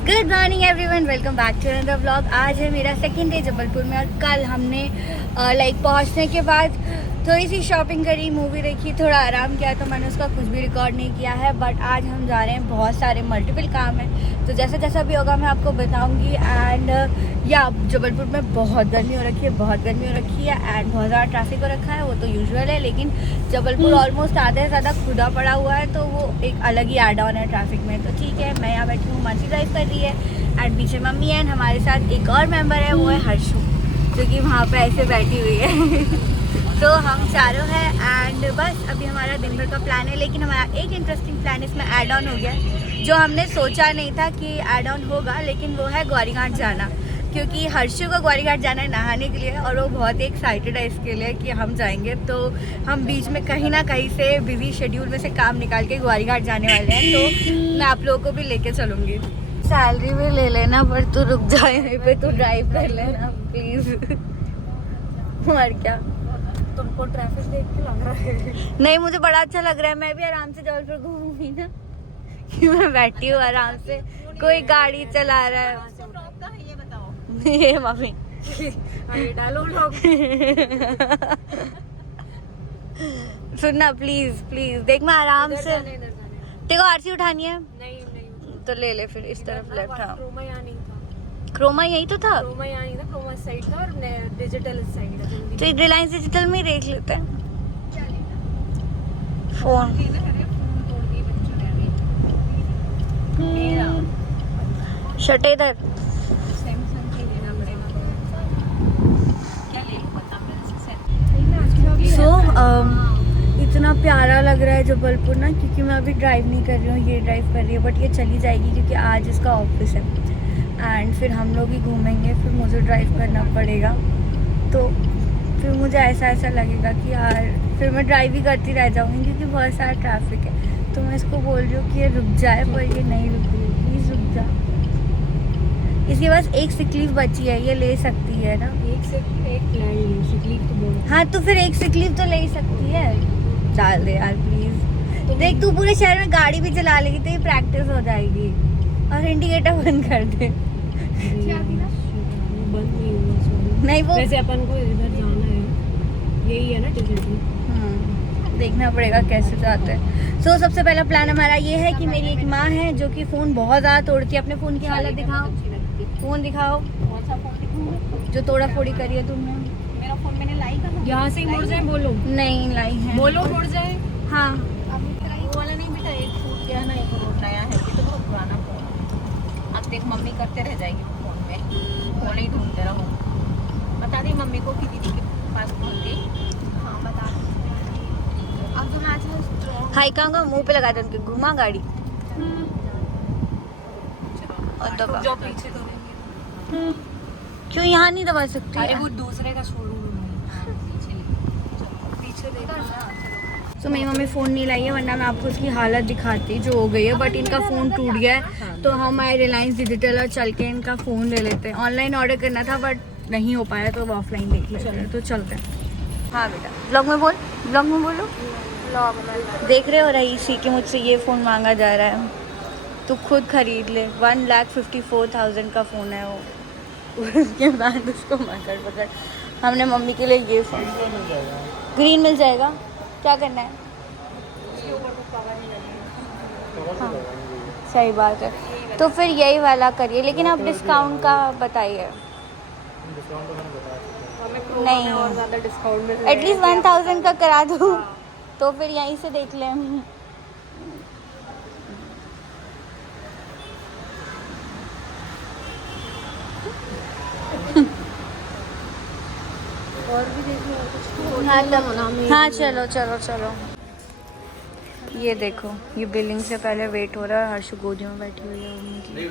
Good morning everyone, welcome back to another vlog. आज है मेरा सेकंड डे जबलपुर में और कल हमने पहुंचने के बाद थोड़ी सी शॉपिंग करी, मूवी देखी, थोड़ा आराम किया, तो मैंने उसका कुछ भी रिकॉर्ड नहीं किया है। बट आज हम जा रहे हैं, बहुत सारे मल्टीपल काम है, तो जैसा जैसा भी होगा मैं आपको बताऊंगी। एंड या जबलपुर में बहुत गर्मी हो रखी है, बहुत गर्मी हो रखी है एंड बहुत ज़्यादा ट्रैफिक हो रखा है, वो तो यूजुअल है। लेकिन जबलपुर ऑलमोस्ट आधे से ज़्यादा खुदा पड़ा हुआ है, तो वो एक अलग ही एड ऑन है ट्रैफिक में। तो ठीक है, मैं यहाँ बैठी हूँ, मानसी ड्राइव कर रही है एंड पीछे मम्मी है। हमारे साथ एक और मेंबर है, वो है हर्षू, जो कि वहाँ पे ऐसे बैठी हुई है। तो हम चारों हैं एंड बस अभी हमारा दिन भर का प्लान है। लेकिन हमारा एक इंटरेस्टिंग प्लान इसमें ऐड ऑन हो गया है, जो हमने सोचा नहीं था कि ऐड ऑन होगा, लेकिन वो है ग्वारी घाट जाना। क्योंकि हर्षू को ग्वारी घाट जाना है नहाने के लिए और वो बहुत ही एक्साइटेड है इसके लिए कि हम जाएंगे। तो हम बीच में कहीं ना कहीं से बिजी शेड्यूल में से काम निकाल के ग्वारी घाट जाने वाले हैं, तो मैं आप लोगों को भी लेके चलूँगी। सैलरी भी ले लेना, पर तू रुक जाए यहीं पे, तू ड्राइव कर लेना प्लीज़। और क्या, तुमको ट्रैफिक देख के लग रहा है? नहीं, मुझे बड़ा अच्छा लग रहा है। मैं भी आराम से जबलपुर घूमूंगी ना, कि मैं बैठी हूँ आराम से, कोई गाड़ी चला रहा है। ये बताओ। ये मम्मी डालो लोग। सुनना प्लीज प्लीज, देख मैं आराम से। तेरे को आरसी उठानी है? नहीं तो ले ले फिर इस तरफ लेफ्ट। हाँ, क्रोमा यहाँ नहीं था। क्रोमा यही तो था। क्रोमा यहाँ नहीं था, क्रोमा इस साइड था और डिजिटल इस साइड है। तो रिलायंस डिजिटल में ही देख लेते हैं। फोन शट इधर। सैमसंग की लेना पड़ेगा। क्या ले लूं बता सो इतना प्यारा लग रहा है जबलपुर ना, क्योंकि मैं अभी ड्राइव नहीं कर रही हूँ, ये ड्राइव कर रही है। बट ये चली जाएगी क्योंकि आज इसका ऑफिस है एंड फिर हम लोग ही घूमेंगे, फिर मुझे ड्राइव करना पड़ेगा। तो फिर मुझे ऐसा लगेगा कि यार फिर मैं ड्राइव ही करती रह जाऊँगी, क्योंकि बहुत सारा ट्रैफिक है। तो मैं इसको बोल रही हूँ कि ये रुक जाए, पर ये नहीं रुक रही है। प्लीज़ रुक जा। इसके पास एक सिक लीव बची है, ये ले सकती है ना? एक सिक लीव तो बोल। हाँ, तो फिर एक सिक लीव तो ले ही सकती है। डाल दे यार प्लीज। देख, तू पूरे शहर में गाड़ी भी चला लेगी तो ये प्रैक्टिस हो जाएगी। और इंडिकेटर बंद कर दे। बंद नहीं हुआ, नहीं, वो वैसे अपन को इधर जाना है, यही है ना डिजिटल। देखना पड़ेगा कैसे जाते हैं। सो सबसे पहला प्लान हमारा ये है कि मेरी एक माँ है जो कि फ़ोन बहुत ज़्यादा तोड़ती है। अपने फ़ोन की हालत दिखाओ, फ़ोन दिखाओ। कौन सा फोन दिखाऊं? जो तोड़ा फोड़ी करी है तुमने। मेरा फोन मैंने लाई कहा। यहाँ से ही मुड़ जाए बोलो। नहीं लाई है, बोलो मुड़ जाए। हाँ। वो वाला नहीं बेटा, एक फूट गया ना, एक और नया है, ये तो बहुत पुराना फोन है। अब देख मम्मी करते रह जाएगी फोन में, फोन ही ढूंढते रहो। बता दी मम्मी को कि दीदी के पास फोन दी। हाँ बता। अब जो मैच है हाई का मुंह पे लगा दे उनके, घुमा गाड़ी और दबा। जो पीछे तो रहेंगे। क्यों यहाँ नहीं दबा सकती? अरे वो दूसरे का शोरूम है, पीछे देखो ना। तो मेरी मम्मी फ़ोन नहीं लाई है, वरना मैं आपको उसकी हालत दिखाती जो हो गई है। बट इनका फ़ोन टूट गया है, तो हम आए रिलायंस डिजिटल और चल के इनका फ़ोन ले लेते हैं। ऑनलाइन ऑर्डर करना था बट नहीं हो पाया, तो ऑफलाइन देख लेते हैं। तो चलते हैं। हाँ बेटा, ब्लॉग में बोल, ब्लॉग में बोलो। देख रहे हो रईसी कि मुझसे ये फ़ोन मांगा जा रहा है, तो खुद खरीद ले। 1,54,000 का फ़ोन है वो। उसके बाद उसको पकड़ हमने मम्मी के लिए ये फ़ोन। ग्रीन मिल जाएगा, क्या करना है? हाँ सही बात है, तो फिर यही वाला करिए। लेकिन आप डिस्काउंट का बताइए। नहीं, और ज़्यादा डिस्काउंट में एटलीस्ट 1,000 का करा दो, तो फिर यहीं से देख लें। और भी देखो कुछ। हाँ तब, हाँ चलो चलो चलो। ये देखो, ये बिलिंग से पहले वेट हो रहा है। हर्षु गोदी में बैठी हुई है मम्मी की।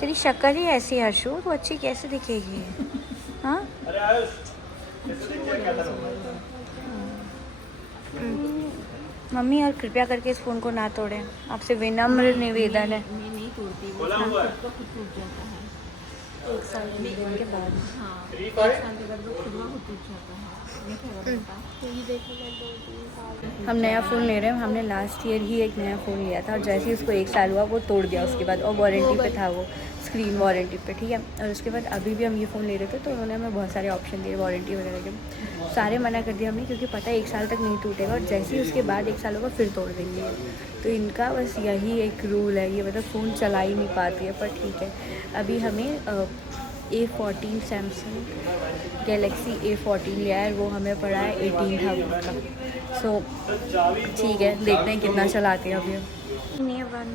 तेरी शक्ल ही ऐसी है हर्षु, तो अच्छी कैसे दिखेगी? हाँ मम्मी, और कृपया करके इस फ़ोन को ना तोड़ें, आपसे विनम्र निवेदन है। मैं नहीं तोड़ती, वो खुद टूट जाता है। एक साल के बाद। हाँ, एक साल के बाद वो खुद टूट जाता है। हम नया फ़ोन ले रहे हैं। हमने लास्ट ईयर ही एक नया फ़ोन लिया था और जैसे ही उसको 1 साल हुआ वो तोड़ दिया उसके बाद, और वारंटी पे था वो, स्क्रीन वारंटी पे, ठीक है। और उसके बाद अभी भी हम ये फ़ोन ले रहे थे तो उन्होंने हमें बहुत सारे ऑप्शन दिए वारंटी वगैरह के, सारे मना कर दिया हमने क्योंकि पता है 1 साल तक नहीं टूटेगा और जैसे ही उसके बाद 1 साल होगा फिर तोड़ देंगे। तो इनका बस यही एक रूल है, ये मतलब फ़ोन चला ही नहीं पाती है। पर ठीक है, अभी हमें A14 सैमसंग गैलेक्सी A14 लिया है, वो हमें पड़ा है 18,000 का। सो ठीक है, देखते हैं कितना चलाते हैं अभी हम। नहीं बंद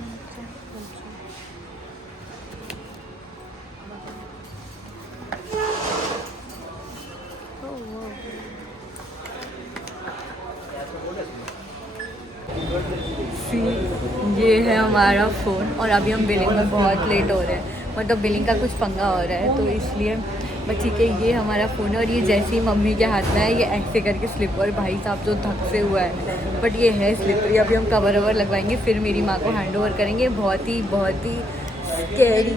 ये है हमारा फ़ोन और अभी हम बिलिंग में बहुत लेट हो रहे हैं, मतलब बिलिंग का कुछ पंगा हो रहा है तो इसलिए। बट ठीक है, ये हमारा फ़ोन है और ये जैसे ही मम्मी के हाथ में है ये ऐसे करके स्लिपर, भाई साहब जो धक से हुआ है, बट ये है स्लिपरी। अभी हम कवर ववर लगवाएंगे फिर मेरी माँ को हैंड ओवर करेंगे। बहुत ही स्कैरी,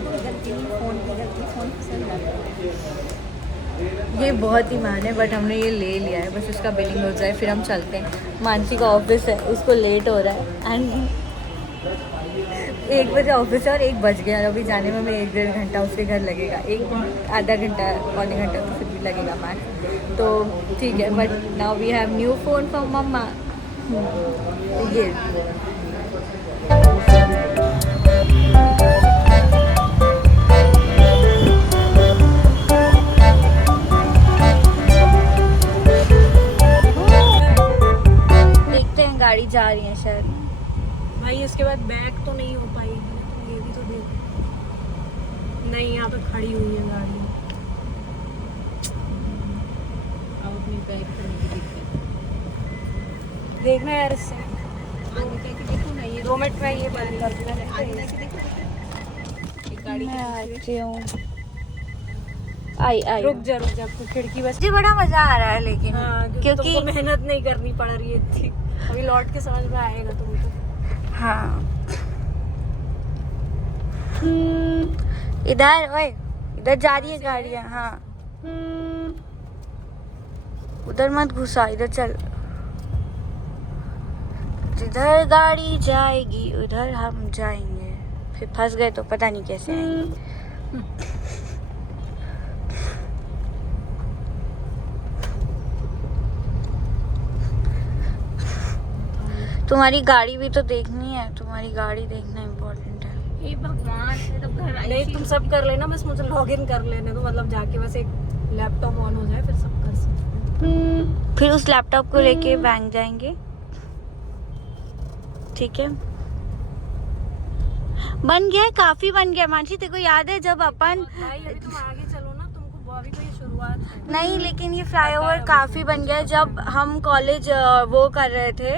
ये बहुत ही महान है बट हमने ये ले लिया है, बस इसका बिलिंग हो जाए फिर हम चलते हैं। मानसी का ऑफिस है, उसको लेट हो रहा है एंड 1 बजे ऑफिस है और 1 बज गया और अभी जाने में हमें 1-1.5 घंटा उसके घर लगेगा, आधा घंटा पौने घंटा तो फिर भी लगेगा मैक्स। तो ठीक है, but now we have new phone from मम्मा। ये गाड़ी जा रही है शायद भाई। इसके बाद बैक तो नहीं हो पाएगी, तो ये भी तो देख। नहीं, यहाँ पे खड़ी हुई है गाड़ी। अब अपनी बैग करने की दिक्कत देखना यार इससे आगे करके देखो ना, ये 2 मिनट में ये बंद कर देना। आगे करके देखो ये गाड़ी मैं आती हूँ। आई रुक जा खिड़की बस। मुझे बड़ा मजा आ रहा है लेकिन हाँ, क्योंकि तुमको मेहनत नहीं करनी पड़ रही है इतनी। अभी लौट के समझ में आएगा तुमको। हाँ इधर, ओए इधर जा रही है गाड़ियाँ। हाँ उधर मत घुसा, इधर चल। जिधर गाड़ी जाएगी उधर हम जाएंगे, फिर फंस गए तो पता नहीं कैसे आएंगे। तुम्हारी गाड़ी भी तो देखनी है, तुम्हारी गाड़ी देखना इम्पोर्टेंट है। हे भगवान, मैं तो घर आई नहीं, थी। तुम सब कर लेना, बस मुझे लॉग इन कर लेने दो। मतलब जाके बस एक लैपटॉप ऑन हो जाए फिर सब कर सकते हैं। फिर उस लैपटॉप को लेके बैंक जाएंगे, ठीक है। बन गया है, काफी बन गया। मानसी तेरे को याद है जब अपन भाई अभी तुम आगे चलो ना, तुमको अभी तो ये शुरुआत है। नहीं, लेकिन ये फ्लाईओवर काफी बन गया है। जब हम कॉलेज वो कर रहे थे,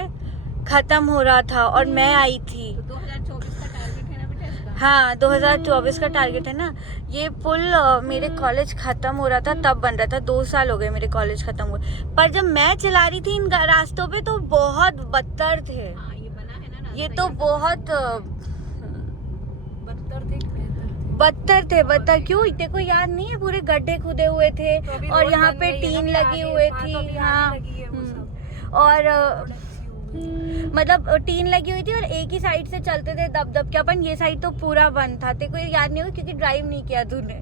खत्म हो रहा था और मैं आई थी। तो 2024 का टारगेट है ना बेटा इसका। हाँ 2024 का टारगेट है ना। ये पुल मेरे कॉलेज खत्म हो रहा था तब बन रहा था। 2 साल हो गए मेरे कॉलेज खत्म हुए, पर जब मैं चला रही थी इन रास्तों पे तो बहुत बदतर थे। हाँ, ये बना है ना ये तो बहुत बदतर थे, बदतर क्यों? तेरे को याद नहीं है? पूरे गड्ढे खुदे हुए थे तो अभी और रोड यहाँ बन पे गई है ना, टीन अभी लगी आगे- हुई हाँ, थी। तो अभी आगे हाँ लगी है वो सब। और अच्छी हो गई। मतलब टीन लगी हुई थी और एक ही साइड से चलते थे दब के अपन। ये साइड तो पूरा बंद था। तेरे को याद नहीं होगा क्योंकि ड्राइव नहीं किया तूने।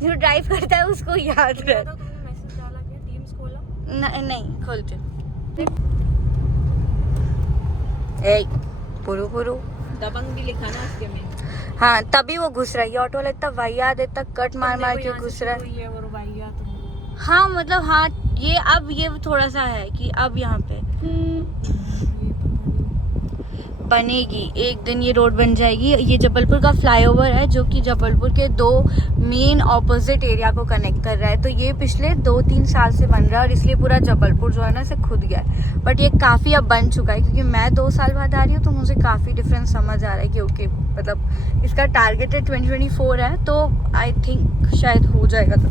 जो ड्राइव करता है उसको याद तुमने रहे। मैसेज डाला क्या? टीम्स खोला? नहीं खोलते। पुरु दबंग भी लिखा ना उसके में। हाँ तभी वो घुस रहा है। ये ऑटो वाला इतना वाहियात, इतना कट मार के घुस रहा है। और भैया तुम हाँ मतलब हाँ, ये अब ये थोड़ा सा है कि अब यहाँ पे बनेगी एक दिन, ये रोड बन जाएगी। ये जबलपुर का फ्लाईओवर है जो कि जबलपुर के 2 मेन ऑपोजिट एरिया को कनेक्ट कर रहा है। तो ये पिछले 2-3 साल से बन रहा है और इसलिए पूरा जबलपुर जो है ना इसे खुद गया है। बट ये काफ़ी अब बन चुका है क्योंकि मैं 2 साल बाद आ रही हूँ तो मुझे काफ़ी डिफरेंस समझ आ रहा है कि ओके मतलब इसका टारगेट है 2024 है तो आई थिंक शायद हो जाएगा। तो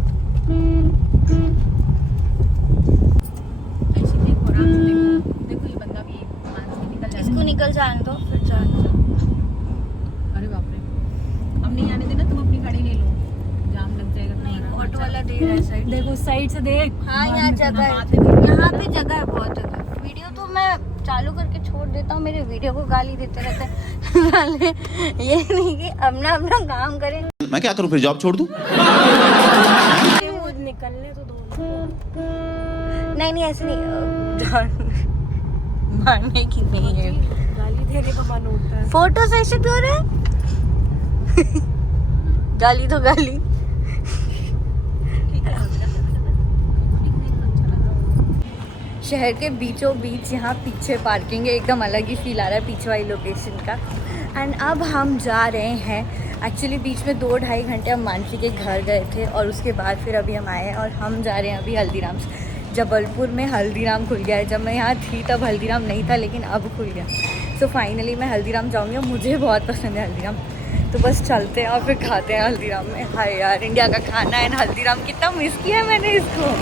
ऐसे देखो, आराम से देखो। देखो ये बंदा भी मानसी निकल जाए। इसको निकल जाने दो फिर जाने दो। अरे बाप रे, अब नहीं आने देना। तुम अपनी गाड़ी ले लो, जाम लग जाएगा तुम्हारा। ऑटो वाला दे दिख रहा है साइड, देखो साइड से देख। हाँ यहाँ जगह है, यहाँ पे जगह है बहुत जगह। वीडियो तो मैं चालू करके छोड़ देता हूँ, मेरे वीडियो को गाली देते रहते हैं वाले। ये नहीं कि अपना अपना काम करें। मैं क्या करूं फिर, जॉब छोड़ दूं? वो निकलने तो दो। नहीं ऐसे नहीं, मारने की नहीं है, गाली देने का मन होता है। फोटो सेशन क्यों रहा है? गाली तो गाली। शहर के बीचों बीच यहाँ पीछे पार्किंग है, एकदम अलग ही फील आ रहा है पीछे वाली लोकेशन का। एंड अब हम जा रहे हैं, एक्चुअली बीच में 2-2.5 घंटे हम मानसी के घर गए थे और उसके बाद फिर अभी हम आए हैं और हम जा रहे हैं अभी हल्दीराम। जबलपुर में हल्दीराम खुल गया है, जब मैं यहाँ थी तब हल्दीराम नहीं था लेकिन अब खुल गया। सो फाइनली मैं हल्दीराम जाऊँगी और मुझे बहुत पसंद है हल्दीराम। तो बस चलते हैं और फिर खाते हैं हल्दीराम में। हाय यार, इंडिया का खाना है, हल्दीराम कितना मिस किया है मैंने इसको।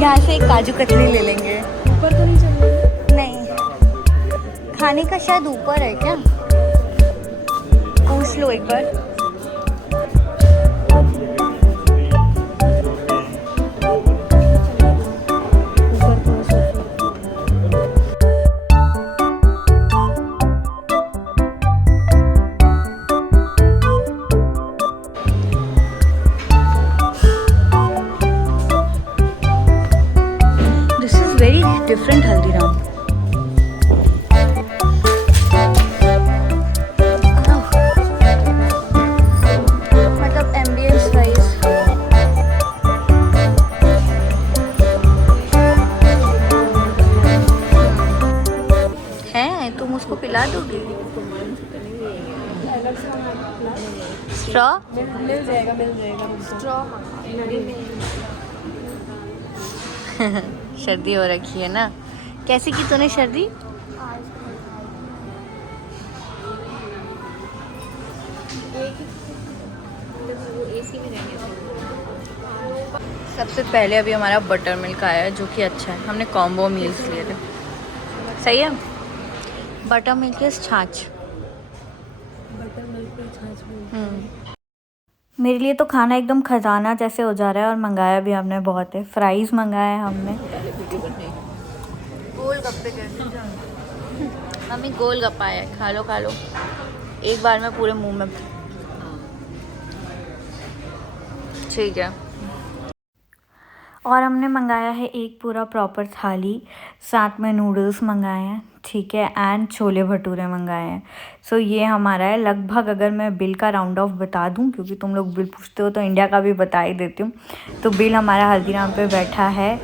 यहाँ से एक काजू कतली ले लेंगे। ऊपर तो नहीं चलना? नहीं, खाने का शायद ऊपर है क्या, पूछ लो एक बार। डिफरेंट हल्दीराम। मतलब एम्बियंस वाइज है। तुम उसको पिला दोगे? स्ट्रॉ मिल जाएगा स्ट्रॉ। सर्दी हो रखी है ना। कैसे की तूने सर्दी? सबसे पहले अभी हमारा बटर मिल्क आया है जो कि अच्छा है। हमने कॉम्बो मील्स लिए थे। सही है। बटर मिल्क के छाछ। बटर मिल्क पे छाछ। मेरे लिए तो खाना एकदम खजाना जैसे हो जा रहा है और मंगाया भी हमने बहुत है। फ्राइज़ मंगाया है हमने। गोल गप्पे मम्मी गोल गप्पा है, खा लो एक बार में पूरे मुंह में। ठीक है। और हमने मंगाया है एक पूरा प्रॉपर थाली, साथ में नूडल्स मंगाए हैं, ठीक है, एंड छोले भटूरे मंगाए हैं। सो ये हमारा है लगभग, अगर मैं बिल का राउंड ऑफ बता दूं क्योंकि तुम लोग बिल पूछते हो तो इंडिया का भी बता ही देती हूँ। तो बिल हमारा हल्दीराम पे बैठा है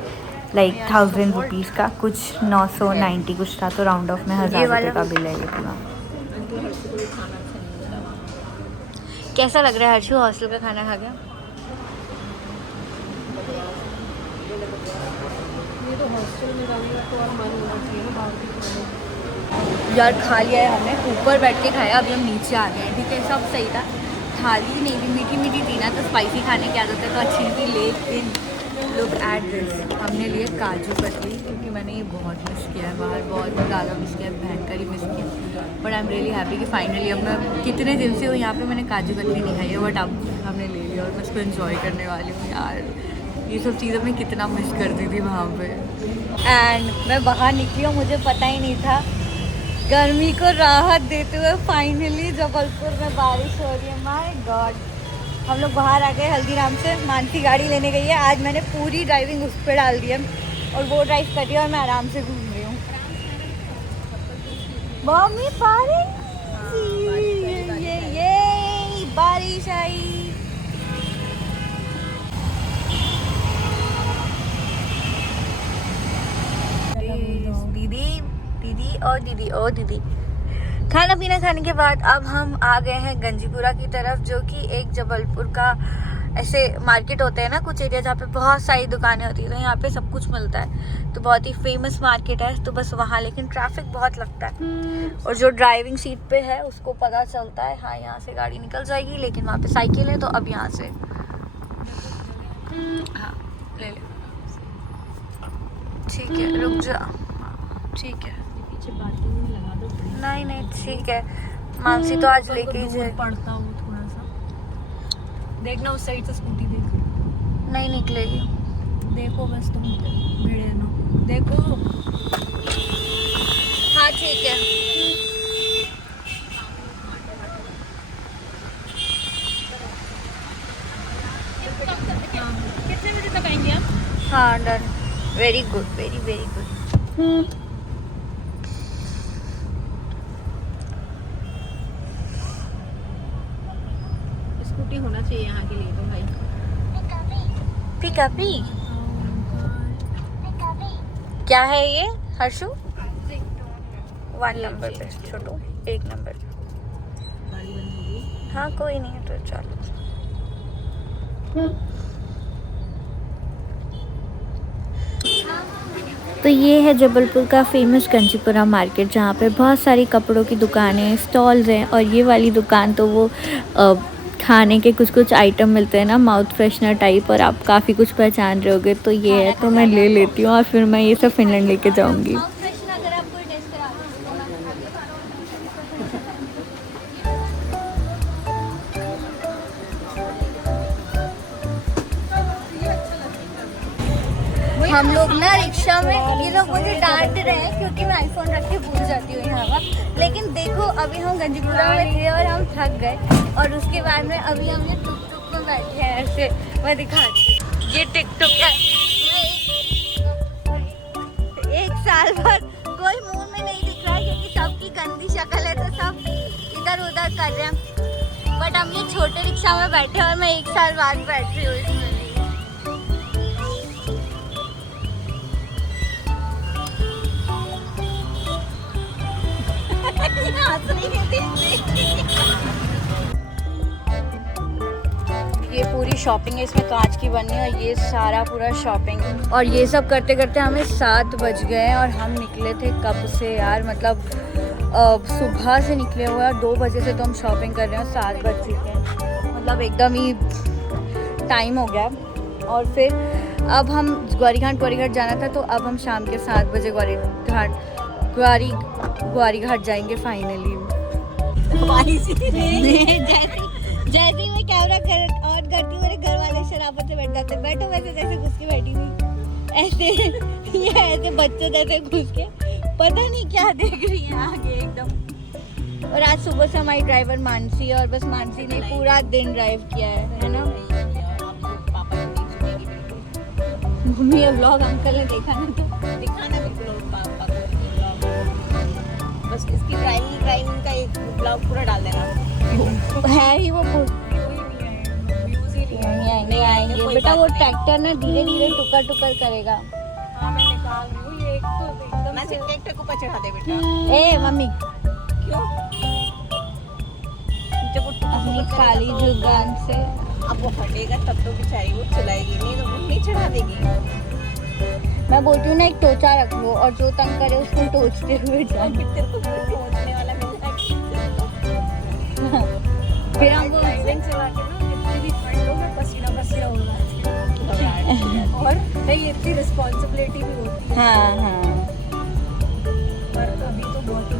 लाइक 1000 रुपीज़ का, कुछ 990 कुछ था, तो राउंड ऑफ में 1000 रुपये का बिल है ये पूरा। कैसा लग रहा है हर्षू हॉस्टल का खाना खा गया? ये तो हॉस्टल में जाने का तो और मन होना चाहिए ना बाहर की खाने। यार खा लिया है हमने, ऊपर बैठ के खाया, अभी हम नीचे आ गए हैं, ठीक है। सब सही था, थाली नहीं भी मीठी मीठी थी ना, तो स्पाइसी खाने की आदत है तो अच्छी थी। लेकिन लुक एट दिस, हमने लिए काजू कतली क्योंकि मैंने ये बहुत मिस किया है बाहर, बहुत ज़्यादा मिस किया है, भयंकर ही मिस किया। But I am really happy कि फाइनली अब मैं कितने दिन से हूँ यहाँ पे, मैंने काजू कतली नहीं खाई है, बट अब हमने ले लिया और मैं इसको इन्जॉय करने वाली हूँ। यार ये सब चीज़ें मैं कितना मिस करती थी वहाँ पे। एंड मैं बाहर निकली और मुझे पता ही नहीं था, गर्मी को राहत देते हुए फाइनली जबलपुर में बारिश हो रही है। माय गॉड, हम लोग बाहर आ गए हल्दीराम से। मानसी गाड़ी लेने गई है, आज मैंने पूरी ड्राइविंग उस पर डाल दी है और वो ड्राइव कर रही है और मैं आराम से घूम रही हूँ। मम्मी बारिश, ये बारिश आई। दीदी और दीदी खाना पीना खाने के बाद अब हम आ गए हैं गंजीपुरा की तरफ, जो कि एक जबलपुर का ऐसे मार्केट होते हैं ना कुछ एरिया जहाँ पे बहुत सारी दुकानें होती है, तो यहाँ पे सब कुछ मिलता है। तो बहुत ही फेमस मार्केट है, तो बस वहाँ लेकिन ट्रैफिक बहुत लगता है और जो ड्राइविंग सीट पे है उसको पता चलता है हाँ यहाँ से गाड़ी निकल जाएगी, लेकिन वहाँ पे साइकिल है तो अब यहाँ से हाँ ले ले। ठीक है रुक जा, ठीक है। पीछे पार्किंग में लगा दो। नहीं नहीं ठीक है, मानसी तो आज लेके ही दूर जाए। पड़ता हूँ थोड़ा सा, देखना उस साइड से स्कूटी देख, नहीं निकलेगी। देखो बस तुम भिड़े ना देखो। हाँ ठीक है। कितने बजे तक आएंगे आप? हाँ done, very good, very very good. Scooty होना चाहिए यहाँ के लिए तो भाई। पिकअपी क्या है ये हर्षु? 1 नंबर पे छोटू, 1 नंबर पे। गाड़ी बंद हो गई। हाँ कोई नहीं है तो चलो। तो ये है जबलपुर का फेमस गंजीपुरा मार्केट, जहाँ पे बहुत सारी कपड़ों की दुकानें, स्टॉल्स हैं। और ये वाली दुकान तो वो खाने के कुछ आइटम मिलते हैं ना, माउथ फ्रेशनर टाइप, और आप काफ़ी कुछ पहचान रहे होगे। तो ये है, तो मैं ले लेती हूँ और फिर मैं ये सब फिनलैंड लेके जाऊँगी। हम लोग ना रिक्शा में, ये लोग मुझे डांट रहे हैं क्योंकि मैं आईफोन रख के भूल जाती हूँ यहाँ पर। लेकिन देखो अभी हम गंजीपुरा में थे और हम थक गए, और उसके बाद में अभी हम ये टुक टुक में बैठे हैं ऐसे। मैं दिखाती हूँ, ये टिकटुक है। एक साल बाद कोई मुंह में नहीं दिख रहा है क्योंकि सबकी गंदी शक्ल है, तो सब इधर उधर कर रहे हैं। बट हम ये छोटे रिक्शा में बैठे और मैं 1 साल बाद बैठ रही हूँ इसमें। ये पूरी शॉपिंग है, इसमें कांच की बनी है, और ये सारा पूरा शॉपिंग। और ये सब करते करते हमें 7 बज गए हैं, और हम निकले थे कब से यार, मतलब सुबह से निकले हुए हैं, और 2 बजे से तो हम शॉपिंग कर रहे हैं, 7 बज चुके हैं, मतलब एकदम ही टाइम हो गया। और फिर अब हम ग्वारीघाट जाना था, तो अब हम शाम के 7 बजे ग्वारीघाट जाएंगे फाइनली। जैसे ही मैं कैमरा ऑन करती हूँ, मेरे घर वाले शराबत से बैठ जाते, बैठो वैसे जैसे घुस के बैठी हुई, ऐसे ये ऐसे बच्चे जैसे घुस के, पता नहीं क्या देख रही है आगे एकदम। और आज सुबह से हमारी ड्राइवर मानसी है, और बस मानसी ने पूरा दिन ड्राइव किया है ना। मम्मी ये व्लॉग अंकल ने देखा ना, तो दिखाना बिल्कुल पापा को ब्लॉग, बस इसकी ड्राइविंग का एक ब्लॉग पूरा डाल देना। है ही वो नहीं आएंगे बेटा, वो ट्रैक्टर ना धीरे धीरे टुकर करेगा। हाँ मैं निकाल रही हूँ, ये एक तो एकदम मैं सिर्फ ट्रैक्टर को ऊपर चढ़ा दे बेटा। ए मम्मी क्यों? जब वो अपनी काली जुबान से, अब वो हटेगा तब तो बेचारी वो चलाएगी, नहीं तो वो नहीं चढ़ा देगी। मैं बोलती हूँ ना एक टोचा रख लो, और जो तंग करे उसको टोचते हुए जाओ। तेरे को पहुंचने वाला मिल जाएगा। फिर हम वो ड्राइविंग चला के ना इतनी भी ठंडों में पसीना होगा, और नहीं इतनी रिस्पॉन्सिबिलिटी भी होती है। हाँ पर अभी तो बहुत ही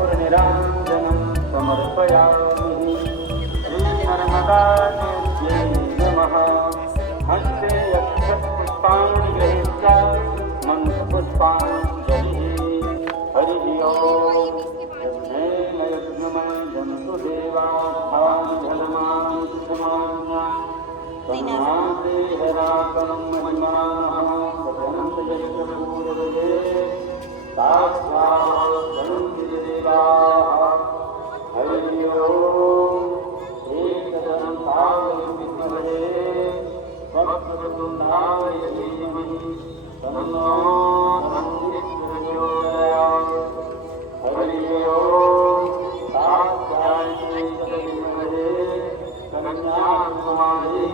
कर्पूरनिराञ्जनं समर्पयामि। श्रीनर्मदादेव्यै नमः। हस्ते अक्षतपुष्पाणि गृहीत्वा मन्त्रपुष्पाञ्जलिः। हरिः ओम्। यज्ञेन यज्ञमयं सुदेवाभाञ्जलमानि सुमान्या तन्माते हराकं महिमानः सदनन्दयपूरये कन्याकुमारी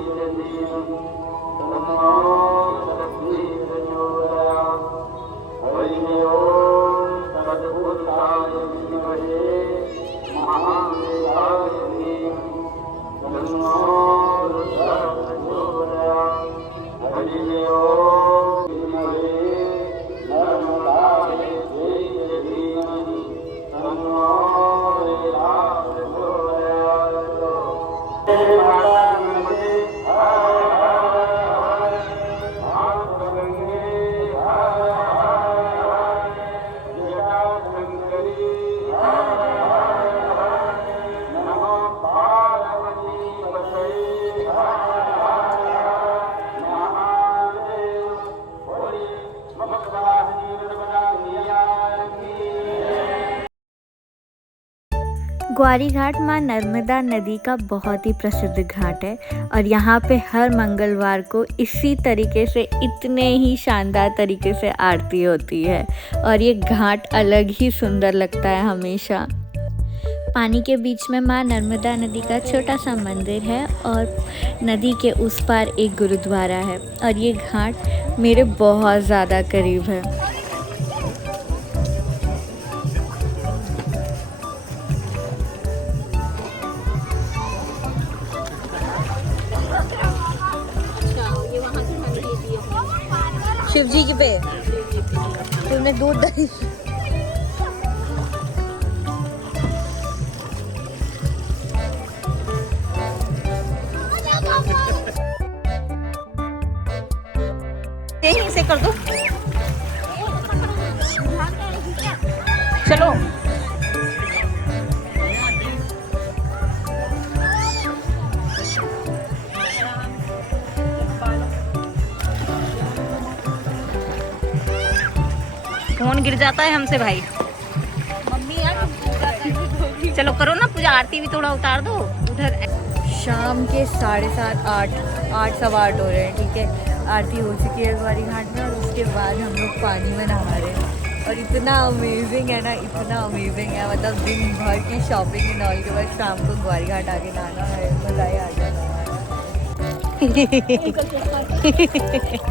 ग्वारी घाट माँ नर्मदा नदी का बहुत ही प्रसिद्ध घाट है और यहाँ पे हर मंगलवार को इसी तरीके से इतने ही शानदार तरीके से आरती होती है और ये घाट अलग ही सुंदर लगता है हमेशा। पानी के बीच में माँ नर्मदा नदी का छोटा सा मंदिर है और नदी के उस पार एक गुरुद्वारा है और ये घाट मेरे बहुत ज़्यादा करीब है। शिव जी की पे तुमने दूध दही यहीं से कर दो। चलो फोन गिर जाता है हमसे भाई। मम्मी यार चलो करो ना पूजा, आरती भी थोड़ा उतार दो उधर। शाम के 7:30 8 सवा 8 हो रहे हैं, ठीक है। आरती हो चुकी है ग्वारी घाट में और उसके बाद हम लोग पानी में नहा रहे हैं और इतना अमेजिंग है ना, इतना अमेजिंग है। मतलब दिन भर की शॉपिंग एंड ऑल के बाद शाम को ग्वारी घाट आके नहाना है, मज़ा ही आ जाता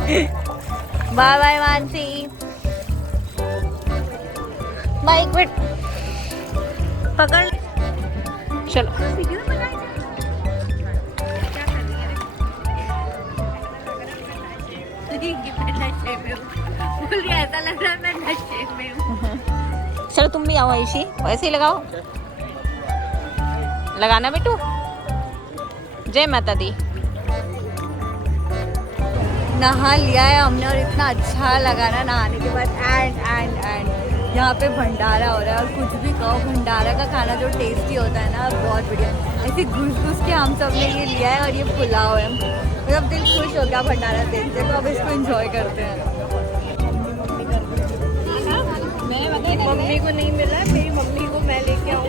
है। बाय बाय मानसी, बाइक पे पकड़। चलो ऐसा लग रहा है मैं नशे में हूँ। चलो तुम भी आओ आयुषी, वैसे ही लगाओ, लगाना बेटू। जय माता दी। नहा लिया है हमने और इतना अच्छा लगा ना नहाने के बाद। एंड यहाँ पे भंडारा हो रहा है और कुछ भी कहो, भंडारा का खाना जो टेस्टी होता है ना बहुत बढ़िया। ऐसे घुस के हम सब ने ये लिया है और ये पुलाव है, मतलब दिल खुश हो गया भंडारा देखते हैं। तो अब इसको एंजॉय करते हैं। मम्मी को नहीं मिला, मेरी मम्मी को मैं लेके आऊँ।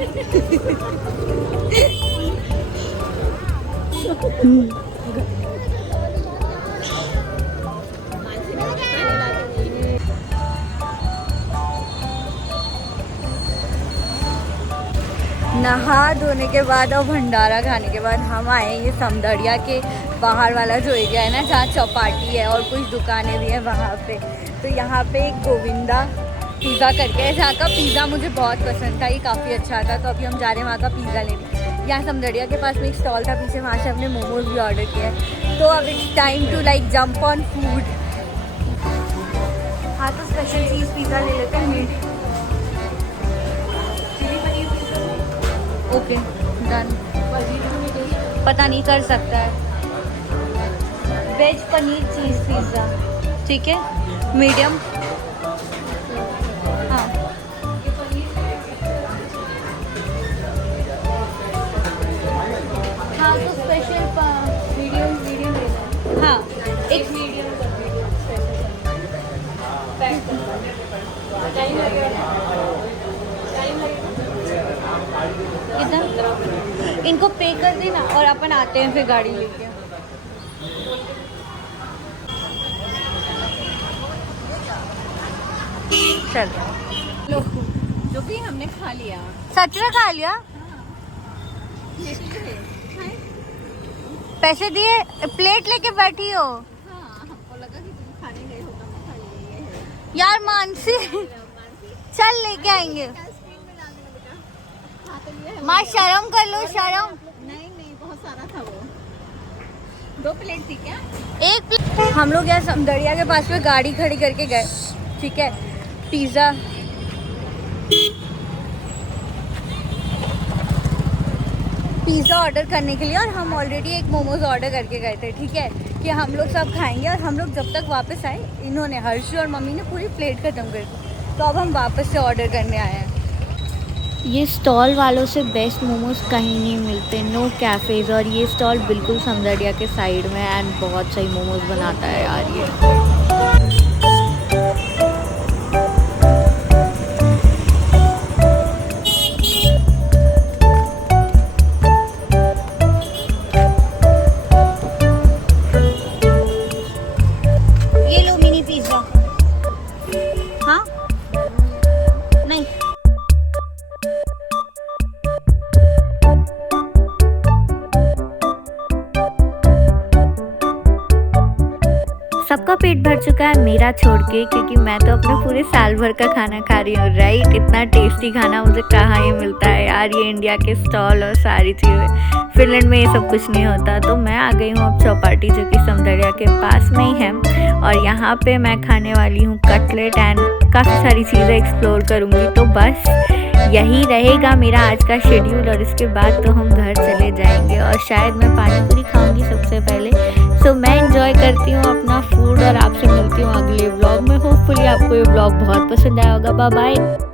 नहा धोने के बाद और भंडारा खाने के बाद हम आए ये समदड़िया के बाहर वाला जो एरिया है ना, जहाँ चौपाटी है और कुछ दुकानें भी हैं वहाँ पे। तो यहाँ पे एक गोविंदा पिज़्ज़ा करके है, जहाँ का पिज़्ज़ा मुझे बहुत पसंद था, ये काफ़ी अच्छा था। तो अभी हम जा रहे हैं वहाँ का पिज़्ज़ा लेने। यहाँ समदड़िया के पास में एक स्टॉल था पीछे, वहाँ से हमने मोमोज भी ऑर्डर किए हैं। तो अब it's time to like jump on food. हाँ तो स्पेशल चीज़ पिज़्ज़ा ले लेते हैं, मीट। Okay done. पता नहीं कर सकता है। वेज पनीर चीज़ पिज़्ज़ा, ठीक है, मीडियम। हाँ हाँ तो स्पेशल मीडियम ले लें। हाँ एक मीडियम इधर इनको पे कर देना और अपन आते हैं फिर गाड़ी लेके। चल लो जो भी हमने खा लिया। सच में खा लिया? पैसे दिए, प्लेट लेके बैठी हो? हमको लगा कि तुम खाने गए हो तो मैं खा लिए। यार मानसी चल लेके आएंगे। माँ शर्म कर लो, शर्म। नहीं बहुत सारा था वो। 2 प्लेट थी क्या? एक प्लेट। हम लोग यहाँ समदड़िया के पास में गाड़ी खड़ी करके गए, ठीक है। पिज़्ज़ा ऑर्डर करने के लिए और हम ऑलरेडी एक मोमोज ऑर्डर करके गए थे, ठीक है, कि हम लोग सब खाएंगे। और हम लोग जब तक वापस आए, इन्होंने हर्षी और मम्मी ने पूरी प्लेट खत्म कर दी। तो अब हम वापस से ऑर्डर करने आए हैं। ये स्टॉल वालों से बेस्ट मोमोज कहीं नहीं मिलते, नो कैफ़ेज़। और ये स्टॉल बिल्कुल समदड़िया के साइड में है एंड बहुत सही मोमोज बनाता है यार ये। सबका पेट भर चुका है मेरा छोड़ के, क्योंकि मैं तो अपने पूरे साल भर का खाना खा रही हूँ राइट। इतना टेस्टी खाना मुझे कहाँ ही मिलता है यार, ये इंडिया के स्टॉल और सारी चीज़ें। फिनलैंड में ये सब कुछ नहीं होता। तो मैं आ गई हूँ अब चौपाटी, जो कि समदड़िया के पास में ही है, और यहाँ पे मैं खाने वाली हूँ कटलेट एंड काफ़ी सारी चीज़ें एक्सप्लोर करूँगी। तो बस यही रहेगा मेरा आज का शेड्यूल, और इसके बाद तो हम घर चले जाएंगे और शायद मैं पानी पूरी खाऊंगी सबसे पहले। सो मैं एंजॉय करती हूँ अपना फूड और आपसे मिलती हूँ अगले व्लॉग में। होपफुली आपको ये व्लॉग बहुत पसंद आया होगा। Bye bye.